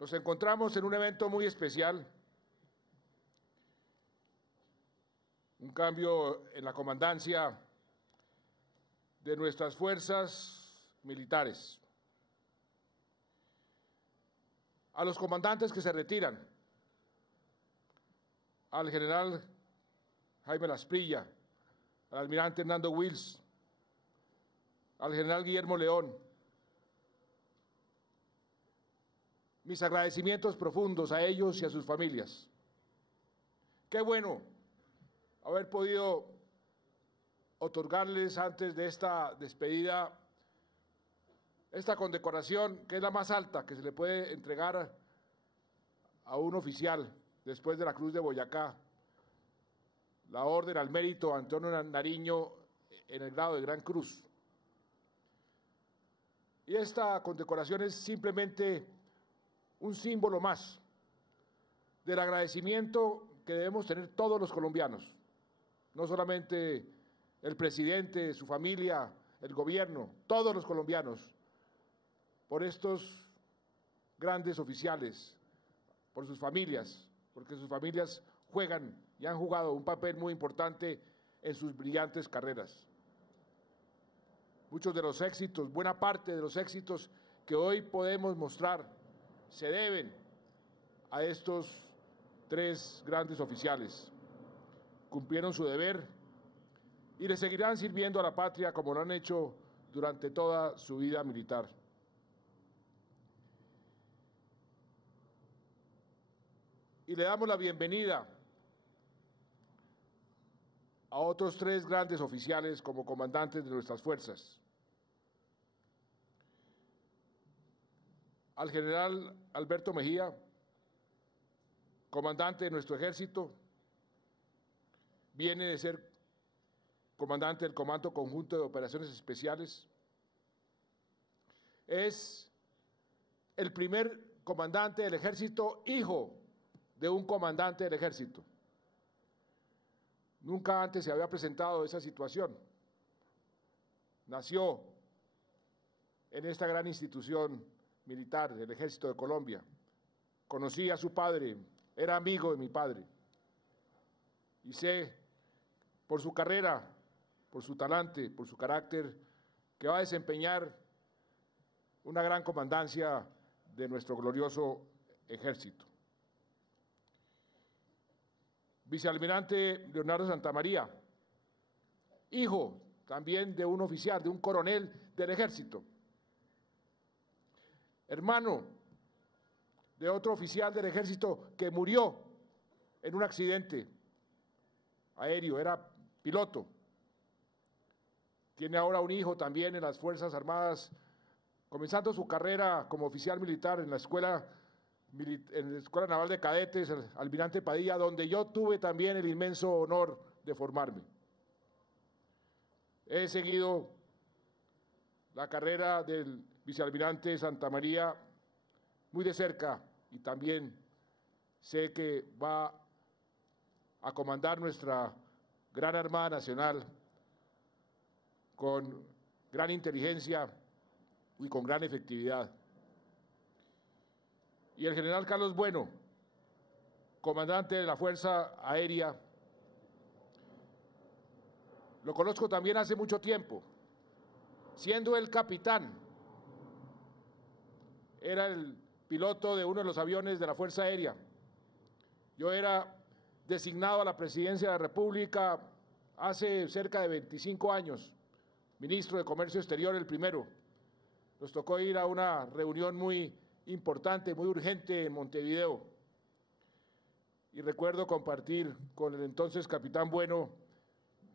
Nos encontramos en un evento muy especial, un cambio en la comandancia de nuestras fuerzas militares. A los comandantes que se retiran, al general Jaime Lasprilla, al almirante Hernando Wills, al general Guillermo León, mis agradecimientos profundos a ellos y a sus familias. Qué bueno haber podido otorgarles antes de esta despedida esta condecoración, que es la más alta que se le puede entregar a un oficial después de la Cruz de Boyacá, la Orden al Mérito Antonio Nariño en el grado de Gran Cruz. Y esta condecoración es simplemente un símbolo más del agradecimiento que debemos tener todos los colombianos, no solamente el presidente, su familia, el gobierno, todos los colombianos, por estos grandes oficiales, por sus familias, porque sus familias juegan y han jugado un papel muy importante en sus brillantes carreras. Muchos de los éxitos, buena parte de los éxitos que hoy podemos mostrar se deben a estos tres grandes oficiales. Cumplieron su deber y le seguirán sirviendo a la patria como lo han hecho durante toda su vida militar. Y le damos la bienvenida a otros tres grandes oficiales como comandantes de nuestras fuerzas. Al general Alberto Mejía, comandante de nuestro ejército, viene de ser comandante del Comando Conjunto de Operaciones Especiales. Es el primer comandante del ejército hijo de un comandante del ejército. Nunca antes se había presentado esa situación. Nació en esta gran institución militar del Ejército de Colombia. Conocí a su padre, era amigo de mi padre. Y sé, por su carrera, por su talante, por su carácter, que va a desempeñar una gran comandancia de nuestro glorioso ejército. Vicealmirante Leonardo Santamaría, hijo también de un oficial, de un coronel del ejército, hermano de otro oficial del ejército que murió en un accidente aéreo, era piloto. Tiene ahora un hijo también en las Fuerzas Armadas, comenzando su carrera como oficial militar en la Escuela Naval de Cadetes, el Almirante Padilla, donde yo tuve también el inmenso honor de formarme. He seguido la carrera del vicealmirante Santamaría muy de cerca y también sé que va a comandar nuestra gran Armada Nacional con gran inteligencia y con gran efectividad. Y el general Carlos Bueno, comandante de la Fuerza Aérea, lo conozco también hace mucho tiempo, siendo el capitán, era el piloto de uno de los aviones de la Fuerza Aérea. Yo era designado a la presidencia de la República hace cerca de 25 años, ministro de Comercio Exterior, el primero. Nos tocó ir a una reunión muy importante, muy urgente en Montevideo. Y recuerdo compartir con el entonces capitán Bueno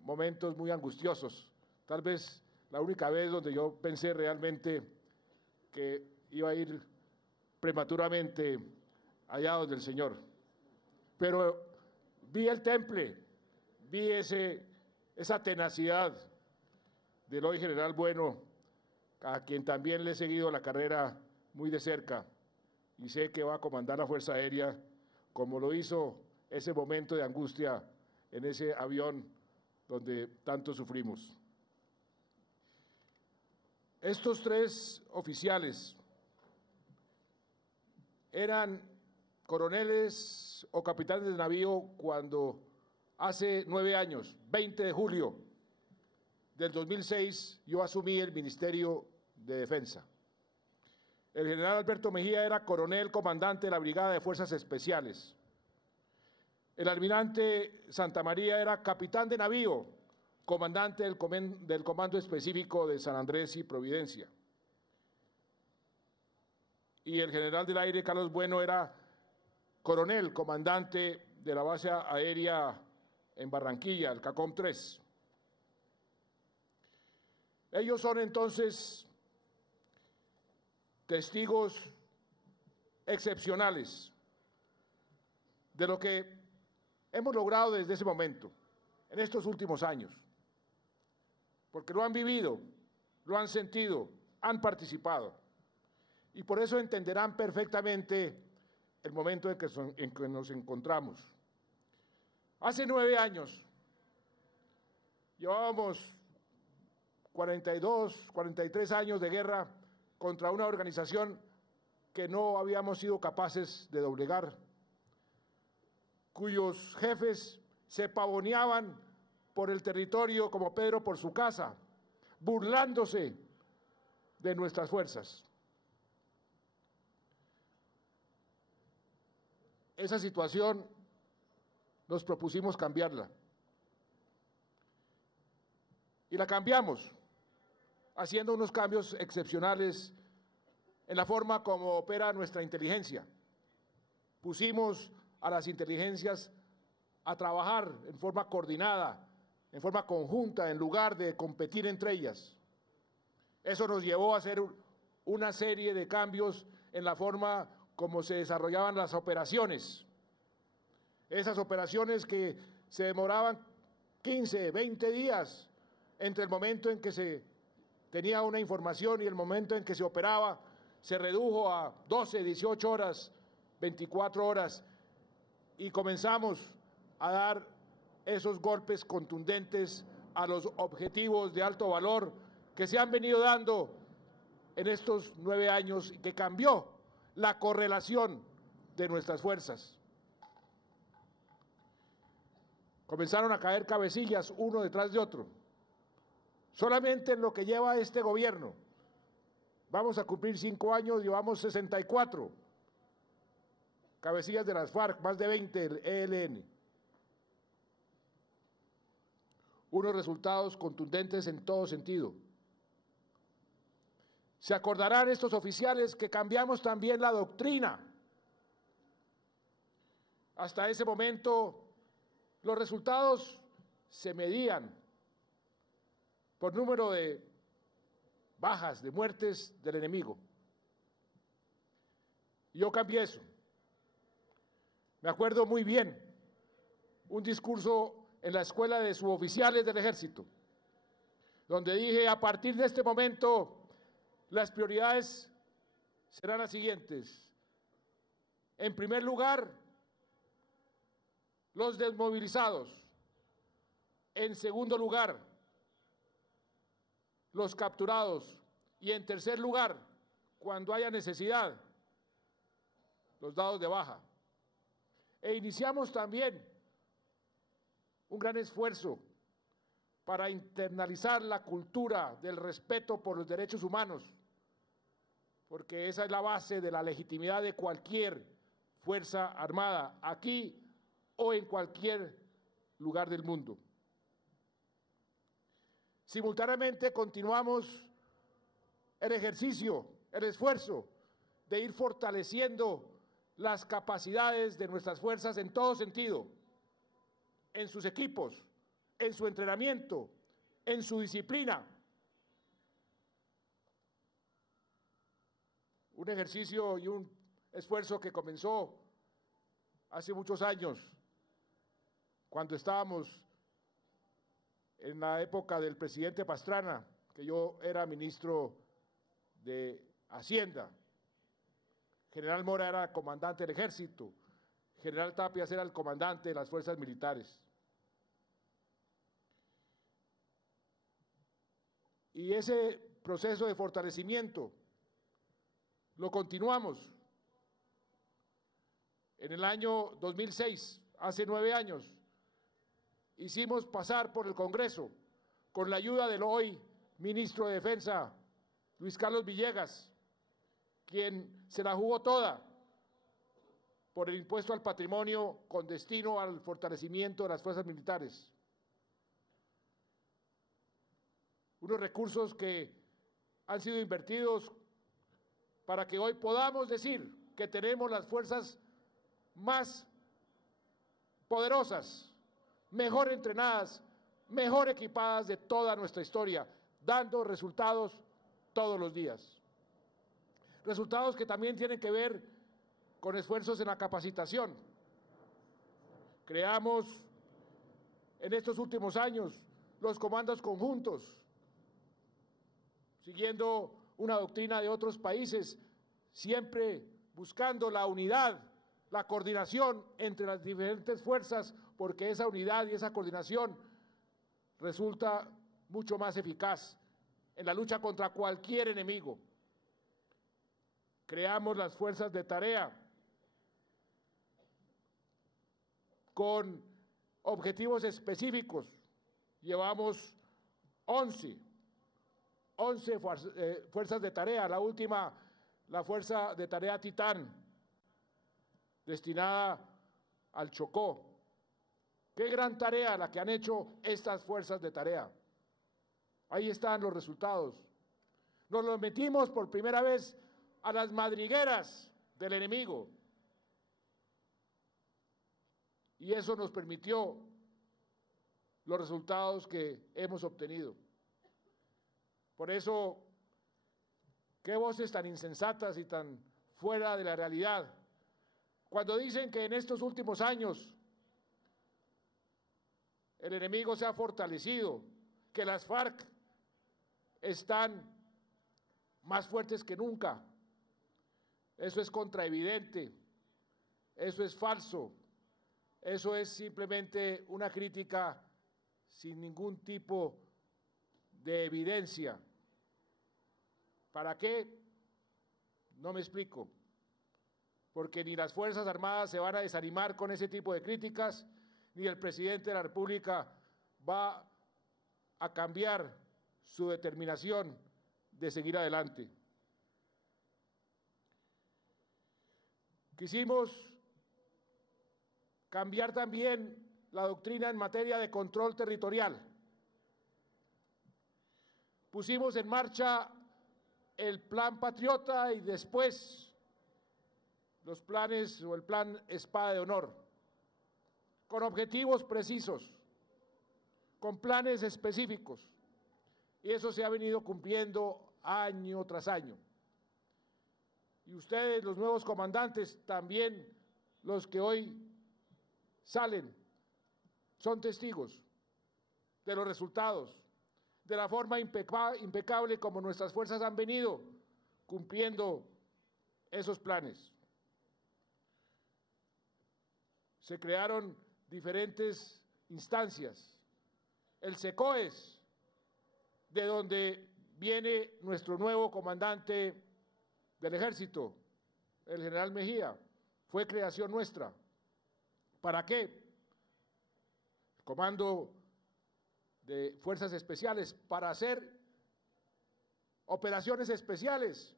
momentos muy angustiosos. Tal vez la única vez donde yo pensé realmente que iba a ir prematuramente allá donde el Señor. Pero vi el temple, vi esa tenacidad del hoy general Bueno, a quien también le he seguido la carrera muy de cerca y sé que va a comandar la Fuerza Aérea como lo hizo ese momento de angustia en ese avión donde tanto sufrimos. Estos tres oficiales eran coroneles o capitanes de navío cuando hace 9 años, 20 de julio del 2006, yo asumí el Ministerio de Defensa. El general Alberto Mejía era coronel comandante de la Brigada de Fuerzas Especiales. El almirante Santa María era capitán de navío, comandante del Comando Específico de San Andrés y Providencia. Y el general del aire Carlos Bueno era coronel, comandante de la base aérea en Barranquilla, el CACOM 3. Ellos son entonces testigos excepcionales de lo que hemos logrado desde ese momento, en estos últimos años, porque lo han vivido, lo han sentido, han participado, y por eso entenderán perfectamente el momento en que nos encontramos. Hace 9 años llevábamos 42, 43 años de guerra contra una organización que no habíamos sido capaces de doblegar, cuyos jefes se pavoneaban por el territorio como Pedro por su casa, burlándose de nuestras fuerzas. Esa situación nos propusimos cambiarla. Y la cambiamos, haciendo unos cambios excepcionales en la forma como opera nuestra inteligencia. Pusimos a las inteligencias a trabajar en forma coordinada, en forma conjunta, en lugar de competir entre ellas. Eso nos llevó a hacer una serie de cambios en la forma como se desarrollaban las operaciones. Esas operaciones que se demoraban 15, 20 días entre el momento en que se tenía una información y el momento en que se operaba, se redujo a 12, 18 horas, 24 horas, y comenzamos a dar esos golpes contundentes a los objetivos de alto valor que se han venido dando en estos 9 años y que cambió la correlación de nuestras fuerzas. Comenzaron a caer cabecillas uno detrás de otro. Solamente en lo que lleva este gobierno, vamos a cumplir 5 años, llevamos 64 cabecillas de las FARC, más de 20 del ELN. Unos resultados contundentes en todo sentido. Se acordarán estos oficiales que cambiamos también la doctrina. Hasta ese momento los resultados se medían por número de bajas, de muertes del enemigo. Yo cambié eso. Me acuerdo muy bien un discurso en la escuela de suboficiales del Ejército, donde dije, a partir de este momento, las prioridades serán las siguientes. En primer lugar, los desmovilizados. En segundo lugar, los capturados. Y en tercer lugar, cuando haya necesidad, los dados de baja. E iniciamos también un gran esfuerzo para internalizar la cultura del respeto por los derechos humanos, porque esa es la base de la legitimidad de cualquier fuerza armada, aquí o en cualquier lugar del mundo. Simultáneamente continuamos el ejercicio, el esfuerzo de ir fortaleciendo las capacidades de nuestras fuerzas en todo sentido, en sus equipos, en su entrenamiento, en su disciplina. Un ejercicio y un esfuerzo que comenzó hace muchos años, cuando estábamos en la época del presidente Pastrana, que yo era ministro de Hacienda. General Mora era comandante del Ejército, General Tapias era el comandante de las fuerzas militares. Y ese proceso de fortalecimiento lo continuamos. En el año 2006, hace 9 años, hicimos pasar por el Congreso, con la ayuda del hoy ministro de Defensa, Luis Carlos Villegas, quien se la jugó toda por el impuesto al patrimonio con destino al fortalecimiento de las fuerzas militares. Unos recursos que han sido invertidos para que hoy podamos decir que tenemos las fuerzas más poderosas, mejor entrenadas, mejor equipadas de toda nuestra historia, dando resultados todos los días. Resultados que también tienen que ver con esfuerzos en la capacitación. Creamos en estos últimos años los comandos conjuntos, siguiendo una doctrina de otros países, siempre buscando la unidad, la coordinación entre las diferentes fuerzas, porque esa unidad y esa coordinación resulta mucho más eficaz en la lucha contra cualquier enemigo. Creamos las fuerzas de tarea con objetivos específicos. Llevamos 11 fuerzas de tarea, la última, la fuerza de tarea Titán, destinada al Chocó. Qué gran tarea la que han hecho estas fuerzas de tarea. Ahí están los resultados. Nos los metimos por primera vez a las madrigueras del enemigo. Y eso nos permitió los resultados que hemos obtenido. Por eso, qué voces tan insensatas y tan fuera de la realidad. Cuando dicen que en estos últimos años el enemigo se ha fortalecido, que las FARC están más fuertes que nunca. Eso es contraevidente, eso es falso, eso es simplemente una crítica sin ningún tipo de evidencia. ¿Para qué? No me explico. Porque ni las Fuerzas Armadas se van a desanimar con ese tipo de críticas, ni el presidente de la República va a cambiar su determinación de seguir adelante. Quisimos cambiar también la doctrina en materia de control territorial. Pusimos en marcha el Plan Patriota y después los planes o el Plan Espada de Honor, con objetivos precisos, con planes específicos, y eso se ha venido cumpliendo año tras año. Y ustedes, los nuevos comandantes, también los que hoy salen, son testigos de los resultados, de la forma impecable como nuestras fuerzas han venido cumpliendo esos planes. Se crearon diferentes instancias. El SECOES, de donde viene nuestro nuevo comandante del Ejército, el general Mejía, fue creación nuestra. ¿Para qué? El Comando de Fuerzas Especiales, para hacer operaciones especiales.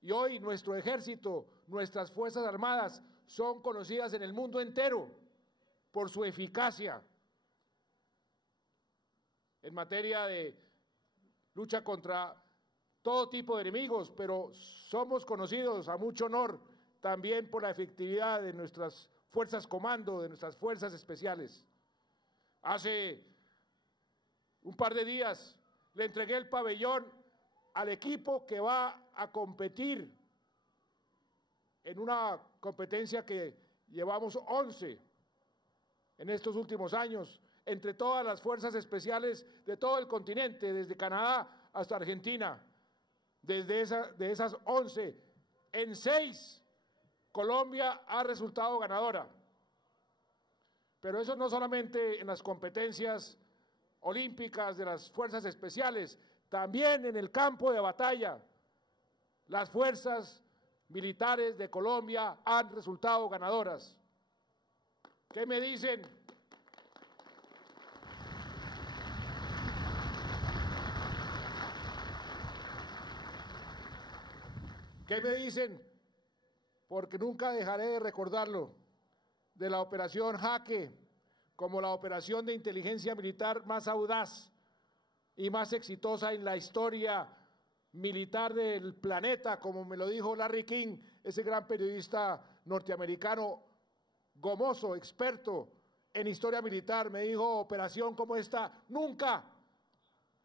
Y hoy nuestro ejército, nuestras Fuerzas Armadas son conocidas en el mundo entero por su eficacia en materia de lucha contra todo tipo de enemigos, pero somos conocidos a mucho honor también por la efectividad de nuestras fuerzas comando, de nuestras fuerzas especiales. Hace un par de días le entregué el pabellón al equipo que va a competir en una competencia que llevamos 11 en estos últimos años, entre todas las fuerzas especiales de todo el continente, desde Canadá hasta Argentina. De esas 11, en 6 Colombia ha resultado ganadora. Pero eso no solamente en las competencias olímpicas de las fuerzas especiales, también en el campo de batalla, las fuerzas militares de Colombia han resultado ganadoras. ¿Qué me dicen? ¿Qué me dicen? Porque nunca dejaré de recordarlo, de la operación Jaque, como la operación de inteligencia militar más audaz y más exitosa en la historia militar del planeta, como me lo dijo Larry King, ese gran periodista norteamericano, gomoso, experto en historia militar, me dijo, operación como esta nunca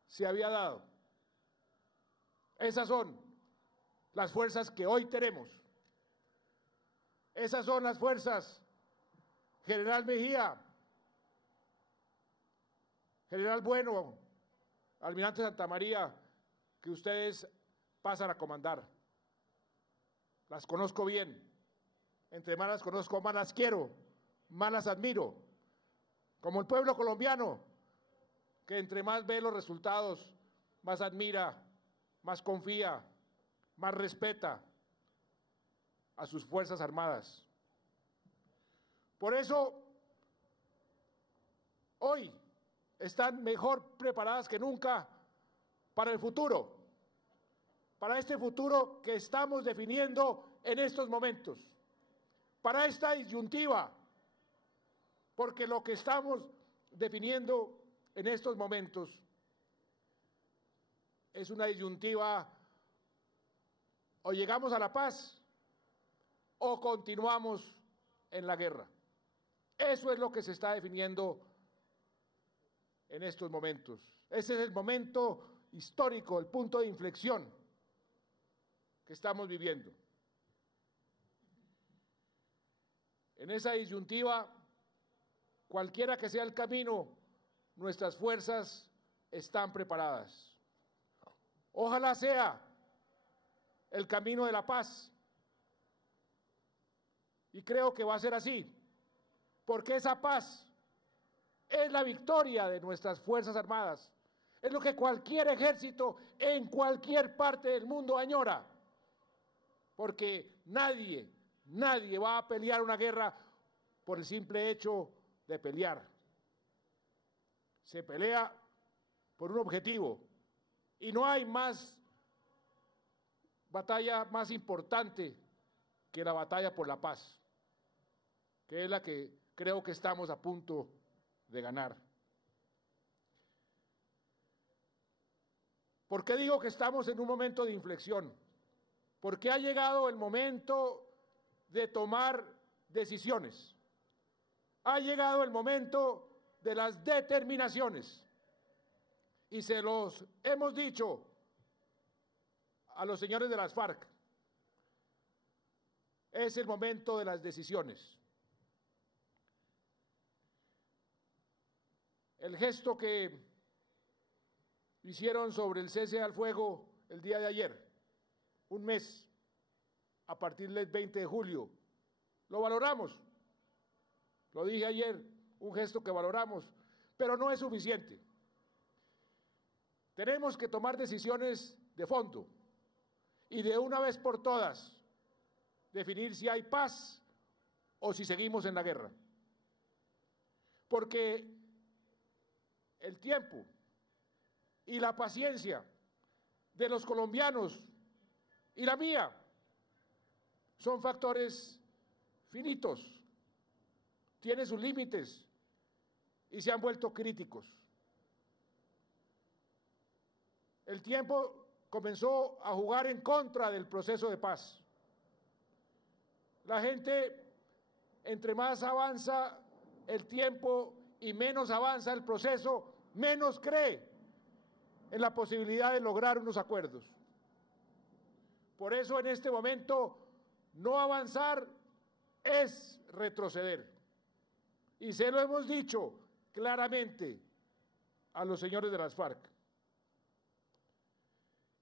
se había dado. Esas son las fuerzas que hoy tenemos. Esas son las fuerzas, General Mejía, General Bueno, Almirante Santamaría, que ustedes pasan a comandar. Las conozco bien. Entre más las conozco, más las quiero, más las admiro. Como el pueblo colombiano, que entre más ve los resultados, más admira, más confía, más respeta a sus Fuerzas Armadas. Por eso, hoy están mejor preparadas que nunca para el futuro, para este futuro que estamos definiendo en estos momentos, para esta disyuntiva, porque lo que estamos definiendo en estos momentos es una disyuntiva: o llegamos a la paz o continuamos en la guerra. Eso es lo que se está definiendo en estos momentos. Ese es el momento histórico, el punto de inflexión que estamos viviendo. En esa disyuntiva, cualquiera que sea el camino, nuestras fuerzas están preparadas. Ojalá sea el camino de la paz. Y creo que va a ser así, porque esa paz es la victoria de nuestras Fuerzas Armadas. Es lo que cualquier ejército en cualquier parte del mundo añora. Porque nadie va a pelear una guerra por el simple hecho de pelear. Se pelea por un objetivo. Y no hay batalla más importante que la batalla por la paz, que es la que creo que estamos a punto de ganar. ¿Por qué digo que estamos en un momento de inflexión? Porque ha llegado el momento de tomar decisiones. Ha llegado el momento de las determinaciones. Y se los hemos dicho a los señores de las FARC. Es el momento de las decisiones. El gesto que hicieron sobre el cese al fuego el día de ayer, un mes a partir del 20 de julio, lo valoramos. Lo dije ayer, un gesto que valoramos, pero no es suficiente. Tenemos que tomar decisiones de fondo y de una vez por todas definir si hay paz o si seguimos en la guerra. Porque el tiempo y la paciencia de los colombianos y la mía son factores finitos, tienen sus límites y se han vuelto críticos. El tiempo comenzó a jugar en contra del proceso de paz. La gente, entre más avanza el tiempo y menos avanza el proceso, menos cree en la posibilidad de lograr unos acuerdos. Por eso en este momento no avanzar es retroceder. Y se lo hemos dicho claramente a los señores de las FARC.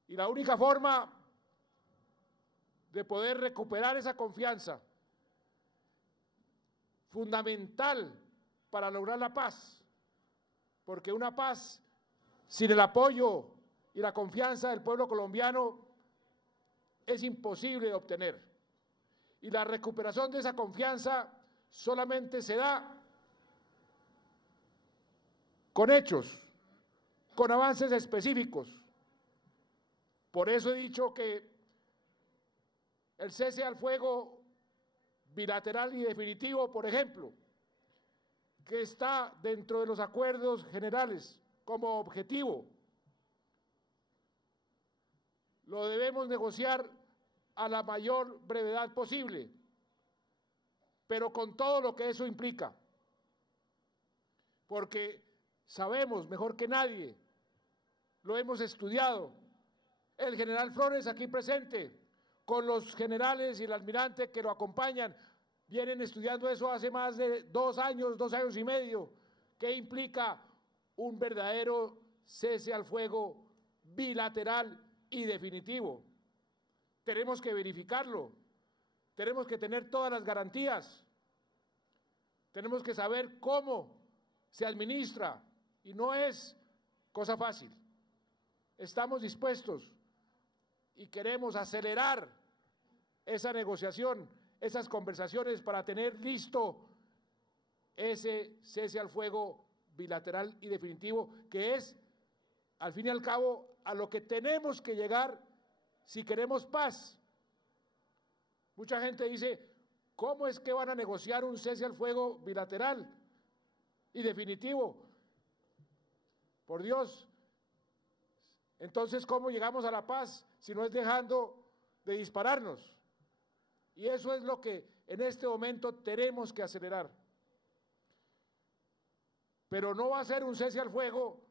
Y la única forma de poder recuperar esa confianza fundamental para lograr la paz porque una paz sin el apoyo y la confianza del pueblo colombiano es imposible de obtener. Y la recuperación de esa confianza solamente se da con hechos, con avances específicos. Por eso he dicho que el cese al fuego bilateral y definitivo, por ejemplo, que está dentro de los acuerdos generales como objetivo, lo debemos negociar a la mayor brevedad posible, pero con todo lo que eso implica, porque sabemos mejor que nadie, lo hemos estudiado. El general Flores aquí presente, con los generales y el almirante que lo acompañan, vienen estudiando eso hace más de 2 años, 2 años y medio, que implica un verdadero cese al fuego bilateral y definitivo. Tenemos que verificarlo, tenemos que tener todas las garantías, tenemos que saber cómo se administra y no es cosa fácil. Estamos dispuestos y queremos acelerar esa negociación, esas conversaciones para tener listo ese cese al fuego bilateral y definitivo, que es, al fin y al cabo, a lo que tenemos que llegar si queremos paz. Mucha gente dice, ¿cómo es que van a negociar un cese al fuego bilateral y definitivo? Por Dios, entonces, ¿cómo llegamos a la paz si no es dejando de dispararnos? Y eso es lo que en este momento tenemos que acelerar. Pero no va a ser un cese al fuego,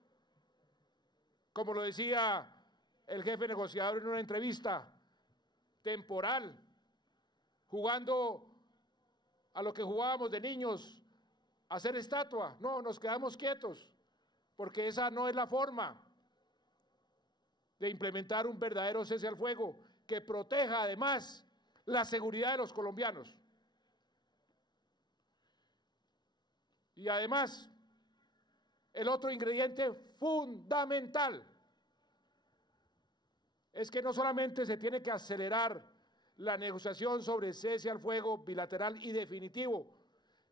como lo decía el jefe negociador en una entrevista, temporal, jugando a lo que jugábamos de niños, a hacer estatua. No, nos quedamos quietos, porque esa no es la forma de implementar un verdadero cese al fuego que proteja además la seguridad de los colombianos. Y además, el otro ingrediente fundamental es que no solamente se tiene que acelerar la negociación sobre cese al fuego bilateral y definitivo,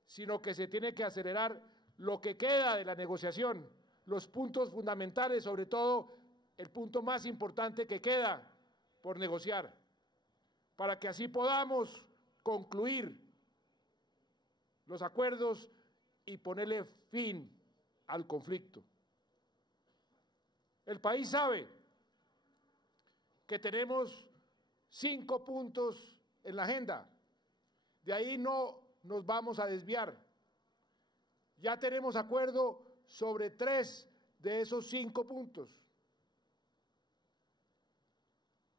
sino que se tiene que acelerar lo que queda de la negociación, los puntos fundamentales, sobre todo el punto más importante que queda por negociar, para que así podamos concluir los acuerdos y ponerle fin al conflicto. El país sabe que tenemos 5 puntos en la agenda, de ahí no nos vamos a desviar. Ya tenemos acuerdo sobre 3 de esos 5 puntos.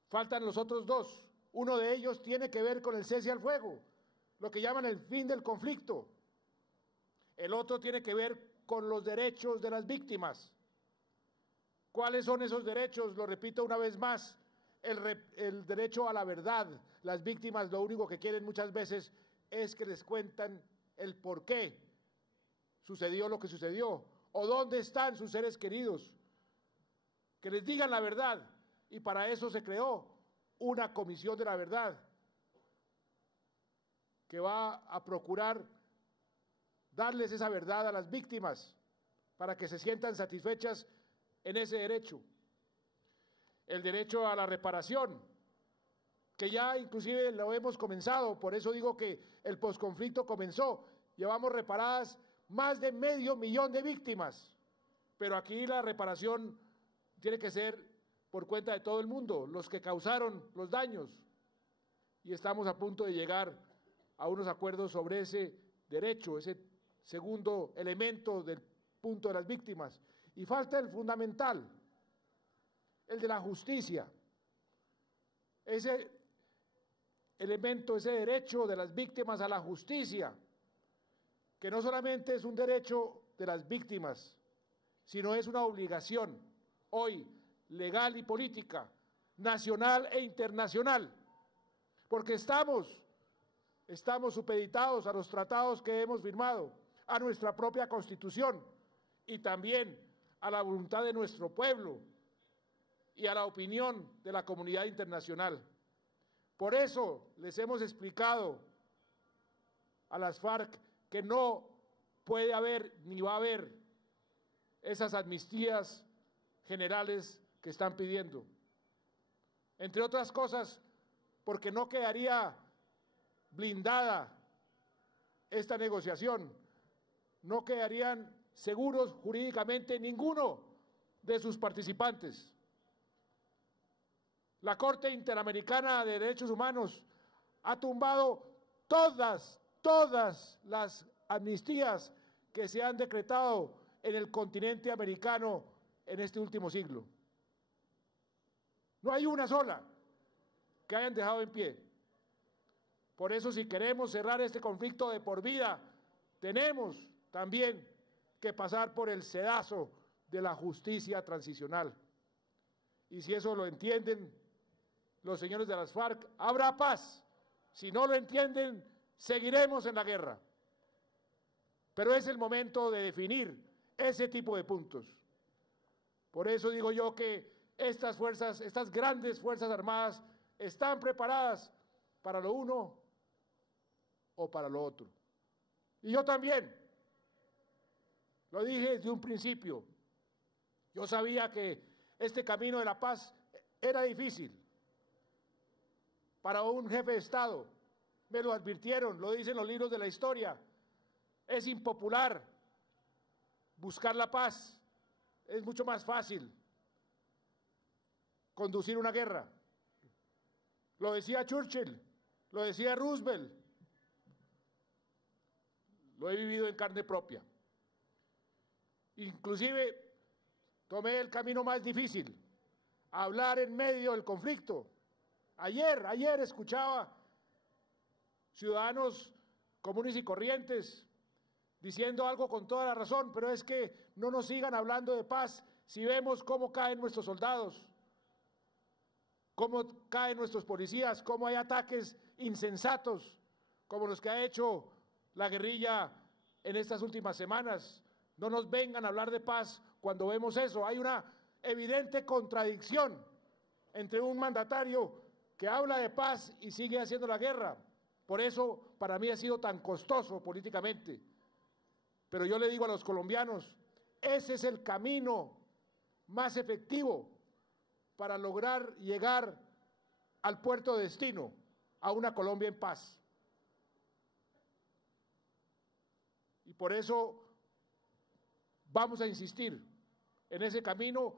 Faltan los otros 2. Uno de ellos tiene que ver con el cese al fuego, lo que llaman el fin del conflicto. El otro tiene que ver con los derechos de las víctimas. ¿Cuáles son esos derechos? Lo repito una vez más, el derecho a la verdad. Las víctimas lo único que quieren muchas veces es que les cuentan el por qué sucedió lo que sucedió, o dónde están sus seres queridos, que les digan la verdad, y para eso se creó una comisión de la verdad, que va a procurar darles esa verdad a las víctimas, para que se sientan satisfechas en ese derecho. El derecho a la reparación, que ya inclusive lo hemos comenzado, por eso digo que el posconflicto comenzó, llevamos reparadas más de 500.000 de víctimas, pero aquí la reparación tiene que ser por cuenta de todo el mundo, los que causaron los daños, y estamos a punto de llegar a unos acuerdos sobre ese derecho, ese segundo elemento del punto de las víctimas. Y falta el fundamental, el de la justicia, ese elemento, ese derecho de las víctimas a la justicia, que no solamente es un derecho de las víctimas, sino es una obligación hoy legal y política, nacional e internacional, porque estamos supeditados a los tratados que hemos firmado, a nuestra propia Constitución, y también a la voluntad de nuestro pueblo y a la opinión de la comunidad internacional. Por eso les hemos explicado a las FARC que no puede haber ni va a haber esas amnistías generales que están pidiendo. Entre otras cosas, porque no quedaría blindada esta negociación, no quedarían seguros jurídicamente ninguno de sus participantes. La Corte Interamericana de Derechos Humanos ha tumbado todas las amnistías que se han decretado en el continente americano en este último siglo. No hay una sola que hayan dejado en pie. Por eso, si queremos cerrar este conflicto de por vida, tenemos también que pasar por el sedazo de la justicia transicional. Y si eso lo entienden los señores de las FARC, habrá paz. Si no lo entienden, seguiremos en la guerra. Pero es el momento de definir ese tipo de puntos. Por eso digo yo que estas fuerzas, estas grandes fuerzas armadas, están preparadas para lo uno o para lo otro. Y yo también, lo dije desde un principio, yo sabía que este camino de la paz era difícil para un jefe de Estado. Me lo advirtieron, lo dicen los libros de la historia. Es impopular buscar la paz, es mucho más fácil conducir una guerra. Lo decía Churchill, lo decía Roosevelt, lo he vivido en carne propia. Inclusive tomé el camino más difícil, hablar en medio del conflicto. Ayer escuchaba ciudadanos comunes y corrientes diciendo algo con toda la razón, pero es que no nos sigan hablando de paz si vemos cómo caen nuestros soldados, cómo caen nuestros policías, cómo hay ataques insensatos, como los que ha hecho la guerrilla en estas últimas semanas. No nos vengan a hablar de paz cuando vemos eso. Hay una evidente contradicción entre un mandatario que habla de paz y sigue haciendo la guerra. Por eso, para mí ha sido tan costoso políticamente. Pero yo le digo a los colombianos, ese es el camino más efectivo para lograr llegar al puerto de destino, a una Colombia en paz. Y por eso vamos a insistir en ese camino,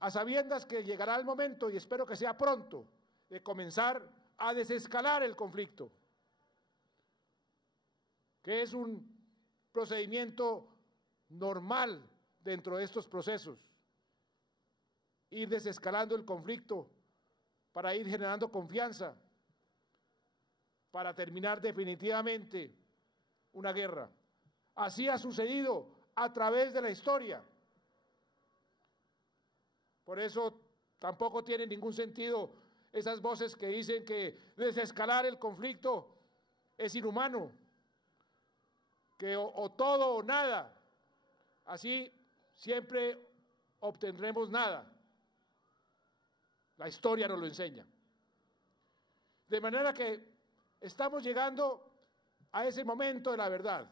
a sabiendas que llegará el momento, y espero que sea pronto, de comenzar a desescalar el conflicto, que es un procedimiento normal dentro de estos procesos. Ir desescalando el conflicto para ir generando confianza, para terminar definitivamente una guerra. Así ha sucedido a través de la historia. Por eso tampoco tiene ningún sentido esas voces que dicen que desescalar el conflicto es inhumano, que o todo o nada, así siempre obtendremos nada. La historia nos lo enseña. De manera que estamos llegando a ese momento de la verdad,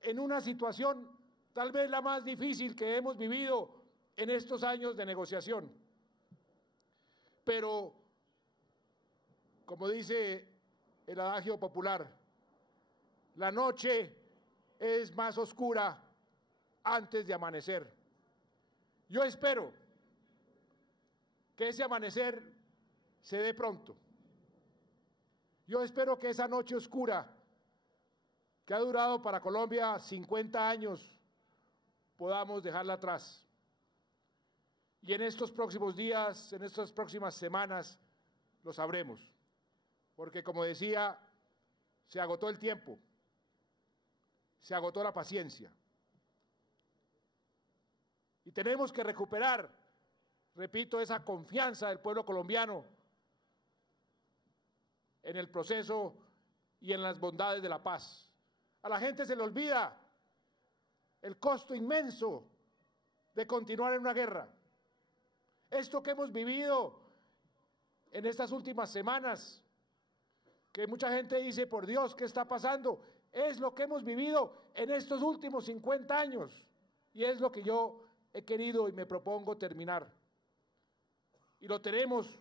en una situación tal vez la más difícil que hemos vivido en estos años de negociación. Pero, como dice el adagio popular, la noche es más oscura antes de amanecer. Yo espero que ese amanecer se dé pronto. Yo espero que esa noche oscura, que ha durado para Colombia 50 años, podamos dejarla atrás. Y en estos próximos días, en estas próximas semanas, lo sabremos. Porque, como decía, se agotó el tiempo, se agotó la paciencia. Y tenemos que recuperar, repito, esa confianza del pueblo colombiano en el proceso y en las bondades de la paz. A la gente se le olvida el costo inmenso de continuar en una guerra. Esto que hemos vivido en estas últimas semanas, que mucha gente dice, por Dios, ¿qué está pasando? Es lo que hemos vivido en estos últimos 50 años y es lo que yo he querido y me propongo terminar. Y lo tenemos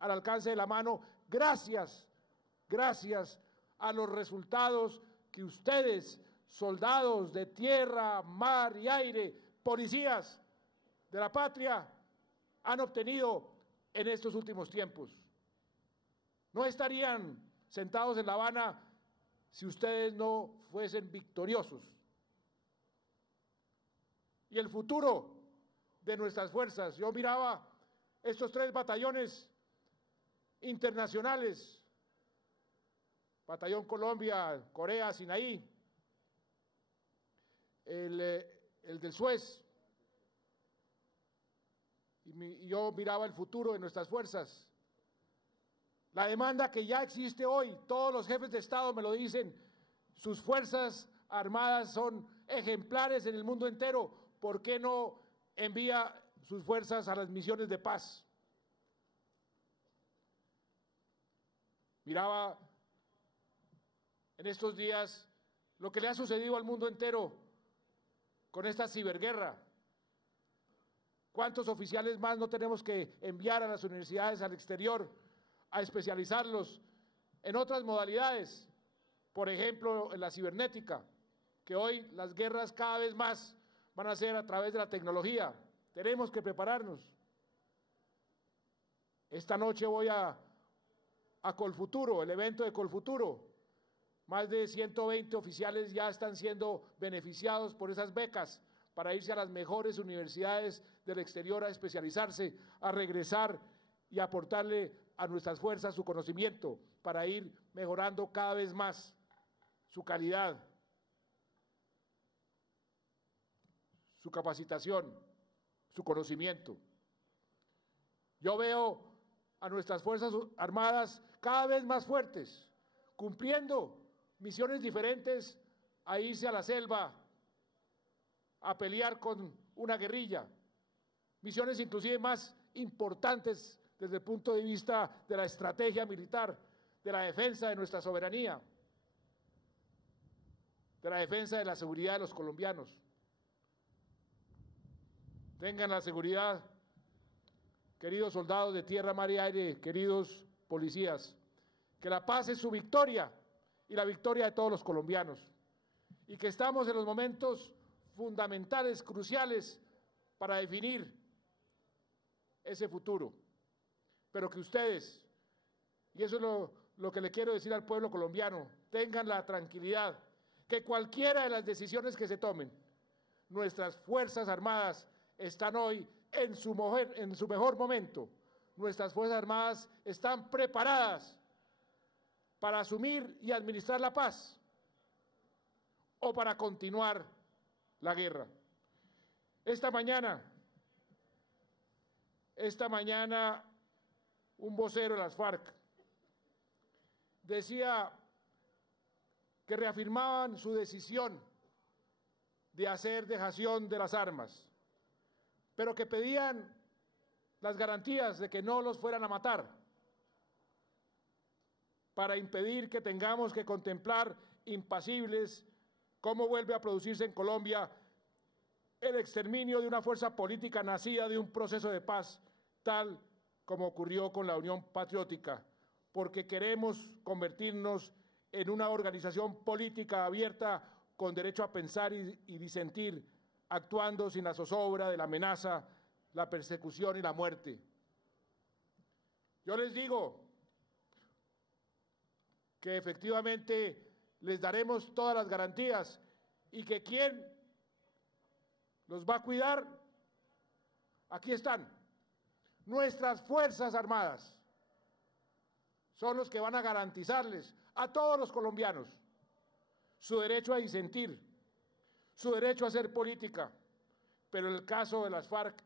al alcance de la mano gracias a los resultados que ustedes, soldados de tierra, mar y aire, policías de la patria, han obtenido en estos últimos tiempos. No estarían sentados en La Habana si ustedes no fuesen victoriosos. Y el futuro de nuestras fuerzas, yo miraba estos 3 batallones internacionales, Batallón Colombia, Corea, Sinaí, el del Suez, y yo miraba el futuro de nuestras fuerzas. La demanda que ya existe hoy, todos los jefes de Estado me lo dicen, sus fuerzas armadas son ejemplares en el mundo entero. ¿Por qué no envía sus fuerzas a las misiones de paz? Miraba en estos días lo que le ha sucedido al mundo entero con esta ciberguerra. ¿Cuántos oficiales más no tenemos que enviar a las universidades al exterior a especializarlos en otras modalidades? Por ejemplo, en la cibernética, que hoy las guerras cada vez más van a ser a través de la tecnología. Tenemos que prepararnos. Esta noche voy a Colfuturo, el evento de Colfuturo. Más de 120 oficiales ya están siendo beneficiados por esas becas para irse a las mejores universidades del exterior a especializarse, a regresar y aportarle a nuestras fuerzas su conocimiento para ir mejorando cada vez más su calidad, su capacitación, su conocimiento. Yo veo a nuestras Fuerzas Armadas cada vez más fuertes, cumpliendo misiones diferentes, a irse a la selva, a pelear con una guerrilla, misiones inclusive más importantes desde el punto de vista de la estrategia militar, de la defensa de nuestra soberanía, de la defensa de la seguridad de los colombianos. Tengan la seguridad, queridos soldados de tierra, mar y aire, queridos policías, que la paz es su victoria y la victoria de todos los colombianos, y que estamos en los momentos fundamentales, cruciales, para definir ese futuro. Pero que ustedes, y eso es lo que le quiero decir al pueblo colombiano, tengan la tranquilidad que cualquiera de las decisiones que se tomen, nuestras Fuerzas Armadas están hoy en su mejor momento. Nuestras Fuerzas Armadas están preparadas para asumir y administrar la paz o para continuar la guerra. Esta mañana, un vocero de las FARC decía que reafirmaban su decisión de hacer dejación de las armas, pero que pedían las garantías de que no los fueran a matar, para impedir que tengamos que contemplar impasibles cómo vuelve a producirse en Colombia el exterminio de una fuerza política nacida de un proceso de paz, tal como ocurrió con la Unión Patriótica, porque queremos convertirnos en una organización política abierta con derecho a pensar y disentir, actuando sin la zozobra de la amenaza, la persecución y la muerte. Yo les digo que efectivamente les daremos todas las garantías y que ¿quién los va a cuidar? Aquí están. Nuestras Fuerzas Armadas son los que van a garantizarles a todos los colombianos su derecho a disentir, su derecho a hacer política, pero en el caso de las FARC,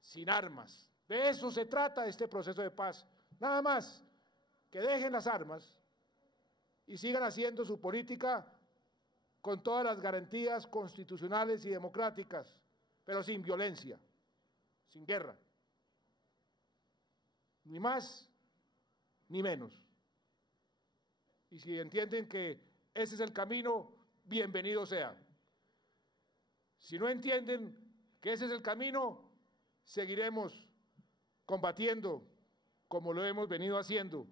sin armas. De eso se trata este proceso de paz. Nada más que dejen las armas y sigan haciendo su política con todas las garantías constitucionales y democráticas, pero sin violencia, sin guerra, ni más ni menos. Y si entienden que ese es el camino, bienvenido sea. Si no entienden que ese es el camino, seguiremos combatiendo como lo hemos venido haciendo,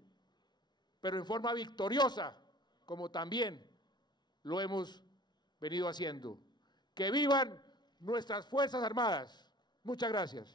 pero en forma victoriosa, como también lo hemos venido haciendo. ¡Que vivan nuestras Fuerzas Armadas! Muchas gracias.